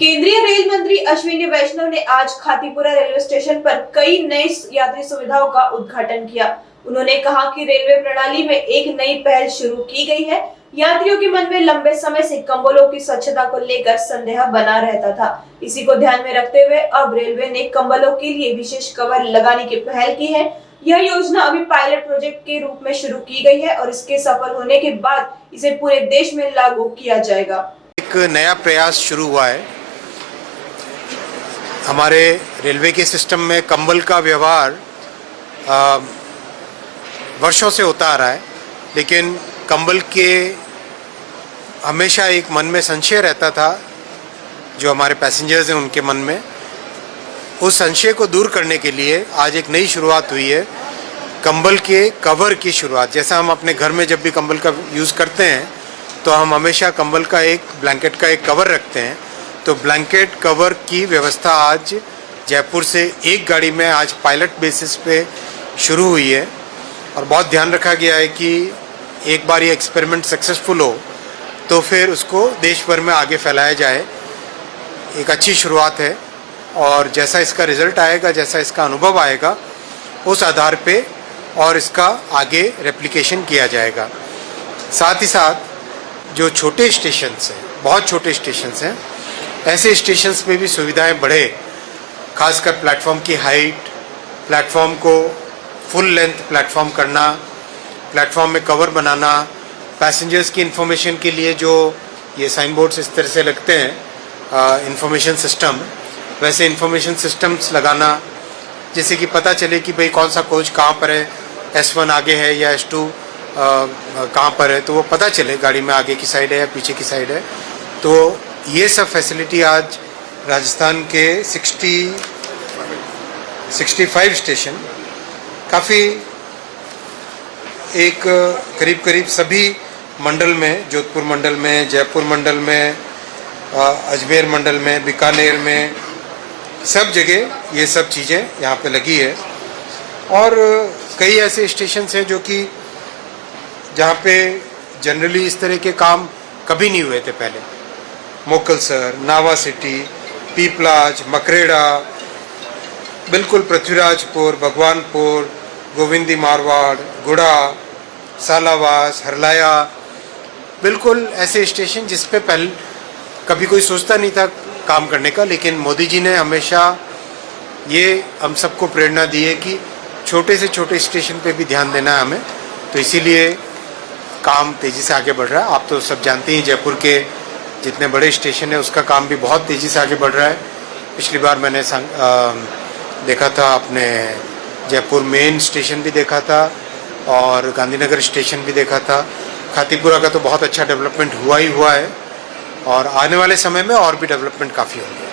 केंद्रीय रेल मंत्री अश्विनी वैष्णव ने आज खातीपुरा रेलवे स्टेशन पर कई नई यात्री सुविधाओं का उद्घाटन किया। उन्होंने कहा कि रेलवे प्रणाली में एक नई पहल शुरू की गई है। यात्रियों के मन में लंबे समय से कंबलों की स्वच्छता को लेकर संदेह बना रहता था। इसी को ध्यान में रखते हुए अब रेलवे ने कंबलों के लिए विशेष कवर लगाने की पहल की है। यह योजना अभी पायलट प्रोजेक्ट के रूप में शुरू की गई है और इसके सफल होने के बाद इसे पूरे देश में लागू किया जाएगा। एक नया प्रयास शुरू हुआ है। हमारे रेलवे के सिस्टम में कंबल का व्यवहार वर्षों से होता आ रहा है, लेकिन कंबल के हमेशा एक मन में संशय रहता था, जो हमारे पैसेंजर्स हैं उनके मन में। उस संशय को दूर करने के लिए आज एक नई शुरुआत हुई है, कंबल के कवर की शुरुआत। जैसा हम अपने घर में जब भी कंबल का यूज़ करते हैं तो हम हमेशा कंबल का एक ब्लैंकेट का एक कवर रखते हैं। तो ब्लैंकेट कवर की व्यवस्था आज जयपुर से एक गाड़ी में आज पायलट बेसिस पे शुरू हुई है और बहुत ध्यान रखा गया है कि एक बार ये एक्सपेरिमेंट सक्सेसफुल हो तो फिर उसको देश भर में आगे फैलाया जाए। एक अच्छी शुरुआत है और जैसा इसका रिजल्ट आएगा, जैसा इसका अनुभव आएगा, उस आधार पे और इसका आगे रेप्लिकेशन किया जाएगा। साथ ही साथ जो छोटे स्टेशंस हैं, बहुत छोटे स्टेशंस हैं, ऐसे स्टेशंस में भी सुविधाएं बढ़े। खासकर प्लेटफॉर्म की हाइट, प्लेटफॉर्म को फुल लेंथ प्लेटफॉर्म करना, प्लेटफॉर्म में कवर बनाना, पैसेंजर्स की इन्फॉर्मेशन के लिए जो ये साइन बोर्ड्स इस तरह से लगते हैं, इंफॉर्मेशन सिस्टम, वैसे इंफॉर्मेशन सिस्टम्स लगाना, जिससे कि पता चले कि भाई कौन सा कोच कहाँ पर है, S1 आगे है या S2 कहाँ पर है, तो वो पता चले गाड़ी में आगे की साइड है या पीछे की साइड है। तो ये सब फैसिलिटी आज राजस्थान के 65 स्टेशन, काफ़ी एक करीब सभी मंडल में, जोधपुर मंडल में, जयपुर मंडल में, अजमेर मंडल में, बीकानेर में, सब जगह ये सब चीज़ें यहाँ पे लगी है। और कई ऐसे स्टेशन हैं जो कि जहाँ पे जनरली इस तरह के काम कभी नहीं हुए थे पहले। मोकलसर, नावा सिटी, पीपलाज, मकरेड़ा, बिल्कुल पृथ्वीराजपुर, भगवानपुर, गोविंदी मारवाड़, गुड़ा, सालावास, हरलाया, बिल्कुल ऐसे स्टेशन जिस पे पहले कभी कोई सोचता नहीं था काम करने का। लेकिन मोदी जी ने हमेशा ये हम सबको प्रेरणा दी है कि छोटे से छोटे स्टेशन पे भी ध्यान देना है हमें। तो इसीलिए काम तेज़ी से आगे बढ़ रहा है। आप तो सब जानते हैं जयपुर के जितने बड़े स्टेशन है उसका काम भी बहुत तेज़ी से आगे बढ़ रहा है। पिछली बार मैंने देखा था, अपने जयपुर मेन स्टेशन भी देखा था और गांधीनगर स्टेशन भी देखा था। खातीपुरा का तो बहुत अच्छा डेवलपमेंट हुआ ही हुआ है और आने वाले समय में और भी डेवलपमेंट काफ़ी होंगे।